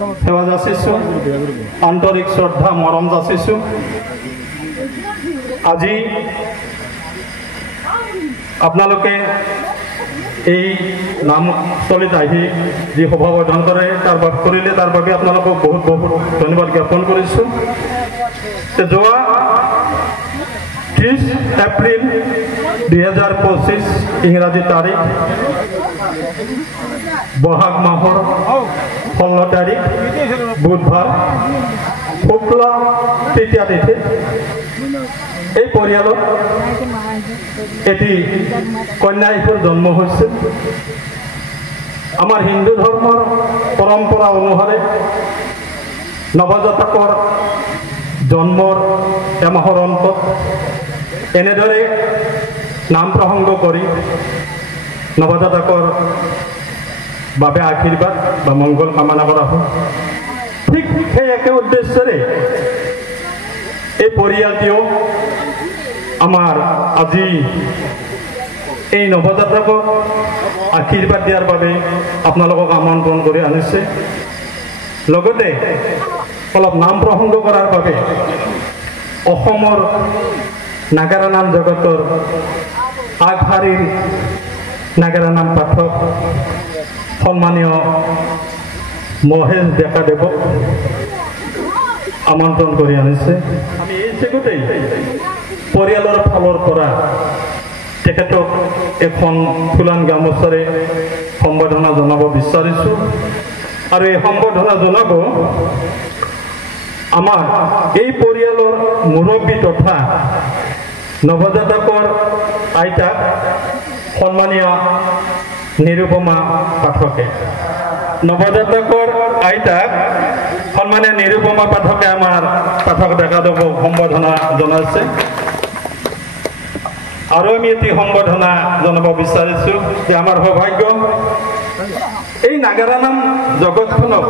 সেৱা যাচিছোঁ, আন্তৰিক শ্ৰদ্ধা মৰম যাচিছোঁ। আজি আপোনালোকে এই নামস্থলীত আহি যি সভাবৰ্ধন কৰিলে তাৰ বাবে আপোনালোকক বহুত বহুত ধন্যবাদ জ্ঞাপন কৰিছোঁ। যোৱা 30 এপ্ৰিল 2025 ইংৰাজী তাৰিখ, বহাগ মাহৰ 16 তাৰিখ বুধবাৰ শুক্লা তৃতীয়া তিথি এই পৰিয়ালত এটি কন্যা শিশুৰ জন্ম হৈছিল। আমাৰ হিন্দু ধৰ্মৰ পৰম্পৰা অনুসাৰে নৱজাতকৰ জন্মৰ এমাহৰ অন্তত এনেদৰে নাম প্ৰসংগ কৰি নৱজাতকৰ বাবে আশীৰ্বাদ বা মংগল কামনা কৰা হয়। ঠিক সেই একে উদ্দেশ্যৰে এই পৰিয়ালটিও আমাৰ আজি এই নৱজাতকক আশীৰ্বাদ দিয়াৰ বাবে আপোনালোকক আমন্ত্ৰণ কৰি আনিছে। লগতে অলপ নাম প্ৰসংগ কৰাৰ বাবে অসমৰ নাগাৰা নাম জগতৰ আগশাৰীৰ নাগাৰা নাম পাঠক সন্মানীয় মহেশ ডেকাদেৱক আমন্ত্ৰণ কৰি আনিছে। আমি এই চেগতেই পৰিয়ালৰ ফালৰ পৰা তেখেতক এখন ফুলান গামোচাৰে সম্বৰ্ধনা জনাব বিচাৰিছোঁ। আৰু এই সম্বৰ্ধনা জনাব আমাৰ এই পৰিয়ালৰ মুৰব্বী তথা নৱজাতকৰ আইতাক সন্মানীয় নিৰুপমা পাঠকে। নৱজাতকৰ আইতাক সন্মানীয় নিৰুপমা পাঠকে আমাৰ পাঠক ডেকাদেৱক সম্বৰ্ধনা জনাইছে। আৰু আমি এটি সম্বৰ্ধনা জনাব বিচাৰিছোঁ যে আমাৰ সৌভাগ্য এই নাগাৰা নাম জগতখনক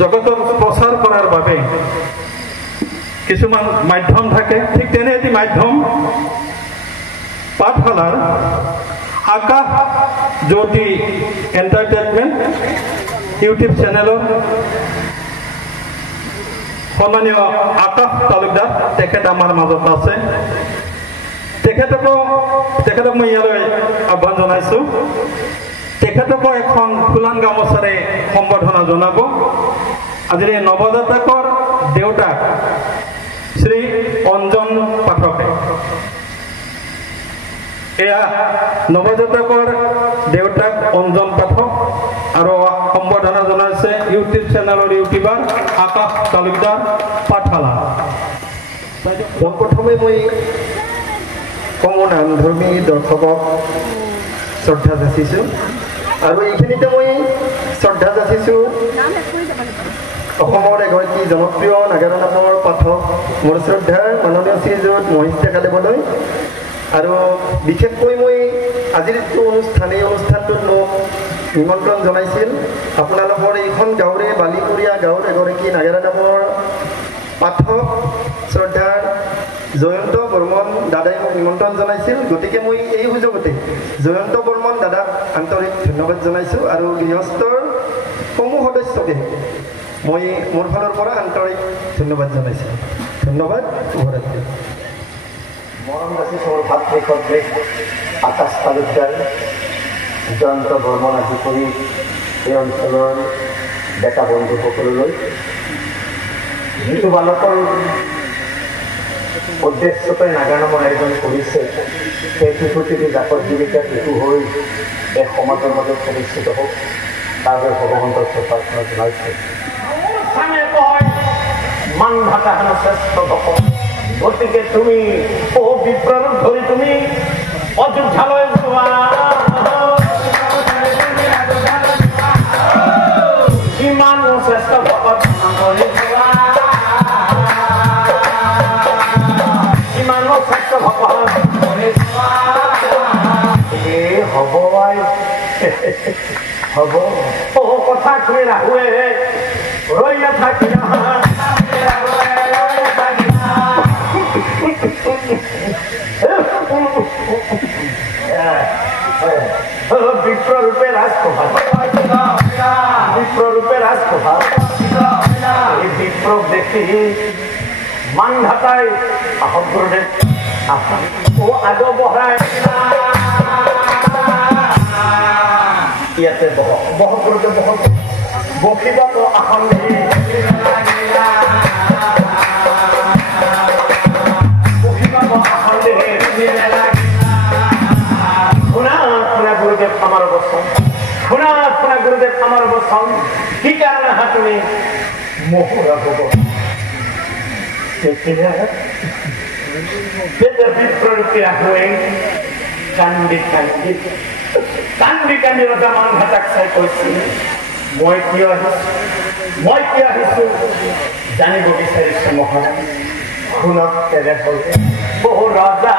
জগতত প্ৰচাৰ কৰাৰ বাবে কিছুমান মাধ্যম থাকে। ঠিক তেনে এটি মাধ্যম পাঠশালাৰ আকাশ জ্যোতি এণ্টাৰটেইনমেণ্ট ইউটিউব চেনেলৰ সন্মানীয় আকাশ তালুকদাৰ তেখেত আমাৰ মাজত আছে। তেখেতক মই ইয়ালৈ আহ্বান জনাইছোঁ। তেখেতকো এখন ফুলান গামোচাৰে সম্বৰ্ধনা জনাব। আজিৰ এই নৱজাতকৰ দেউতাক শ্ৰী অঞ্জন পাঠকে। এয়া নৱজাতকৰ দেউতাক অঞ্জন পাঠক আৰু সম্বৰ্ধনা জনাইছে ইউটিউব চেনেলৰ ইউটিউবাৰ আকাশ তালুকদাৰ পাঠশালা। পোনপ্ৰথমে মই কমন নামধৰ্মী দৰ্শকক শ্ৰদ্ধা যাচিছোঁ। আৰু এইখিনিতে মই শ্ৰদ্ধা যাচিছোঁ অসমৰ এগৰাকী জনপ্ৰিয় নাগাৰা নামৰ পাঠক মোৰ শ্ৰদ্ধাৰ মাননীয় শ্ৰীযুত মহেশ ডেকাদেৱলৈ। আৰু বিশেষকৈ মই আজিৰ যিটো অনুষ্ঠান এই অনুষ্ঠানটোত মোক নিমন্ত্ৰণ জনাইছিল আপোনালোকৰ এইখন গাঁৱৰে বালিপুৰীয়া গাঁৱৰ এগৰাকী নাগাৰা নামৰ পাঠক শ্ৰদ্ধাৰ জয়ন্ত বৰ্মন দাদাই মোক নিমন্ত্ৰণ জনাইছিল। গতিকে মই এই সুযোগতে জয়ন্ত বৰ্মন দাদাক আন্তৰিক ধন্যবাদ জনাইছোঁ। আৰু গৃহস্থৰ সমূহ সদস্যকে মই মোৰ ফালৰ পৰা আন্তৰিক ধন্যবাদ জনাইছোঁ। ধন্যবাদ। শুভৰাত্ৰি। মৰম যাচিছোঁ মোৰ ভাতৃ সদৃশ আকাশ তালুকদাৰ, জয়ন্ত বৰ্মন আদি কৰি এই অঞ্চলৰ ডেকা বন্ধুসকললৈ যিটো বালকৰ উদ্দেশ্যতে নাগাৰা নামৰ আয়োজন কৰিছে সেই শিশুটিৰ জাকত জীৱিকা শিশু হৈ এই সমাজৰ মাজত প্ৰতিষ্ঠিত হওক তাৰ বাবে ভগৱন্তৰ প্ৰাৰ্থনা জনাইছোঁ। মান ভাষা হেন শ্ৰেষ্ঠ ভকত। গতিকে তুমি বিপ্ৰৰূপ ধৰি তুমি অযোধ্যালৈ যোৱা। কিমান শ্ৰেষ্ঠ ভকত হ'ব হ'ব কথা তুমি ৰাহুৱে ৰৈ নাথাকি বিপ্ৰৰূপে ৰাজকুমাৰ বিপ্লব দেখি মান ঘাটাই আহত গুৰুদেৱ ও আগ বঢ়াই ইয়াতে বহক গুৰুদেৱ বহক বকিবাত আসন দেখি গুৰুদেৱ আমাৰ বচন শুনা গুৰুদেৱ আমাৰ বচন কি কাৰণে হাতুনি মহুৰা হব বিপ্ৰৰূপে আহুৱে কান্দি ৰজা মান ঘাটাক চাই কৈছিল মই কিয় আহিছো জানিব বিচাৰিছো মহাৰাজ শুনক তেনেহলে বহু ৰজা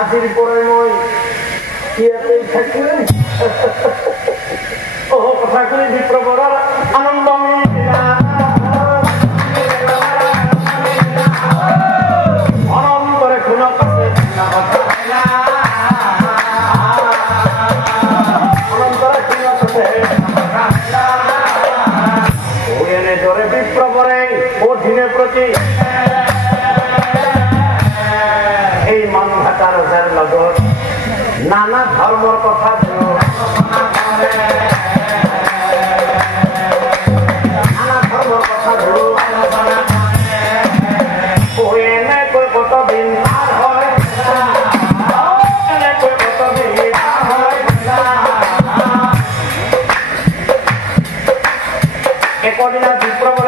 আজিৰ পৰাই মই ইয়াতে থাকিলে কথাখিনি বিপ্লৱৰ আনন্দ অনন্তৰে শুনক আছে অনন্তৰে শুনক আছে এনেদৰে বিপ্লৱৰে অধীনে প্ৰতি এই মানঘাটা ৰজাৰ লগত নানা ধৰ্মৰ কথা এনেকৈ কত দিন পাৰ হয় একদিনা বিপ্লৱ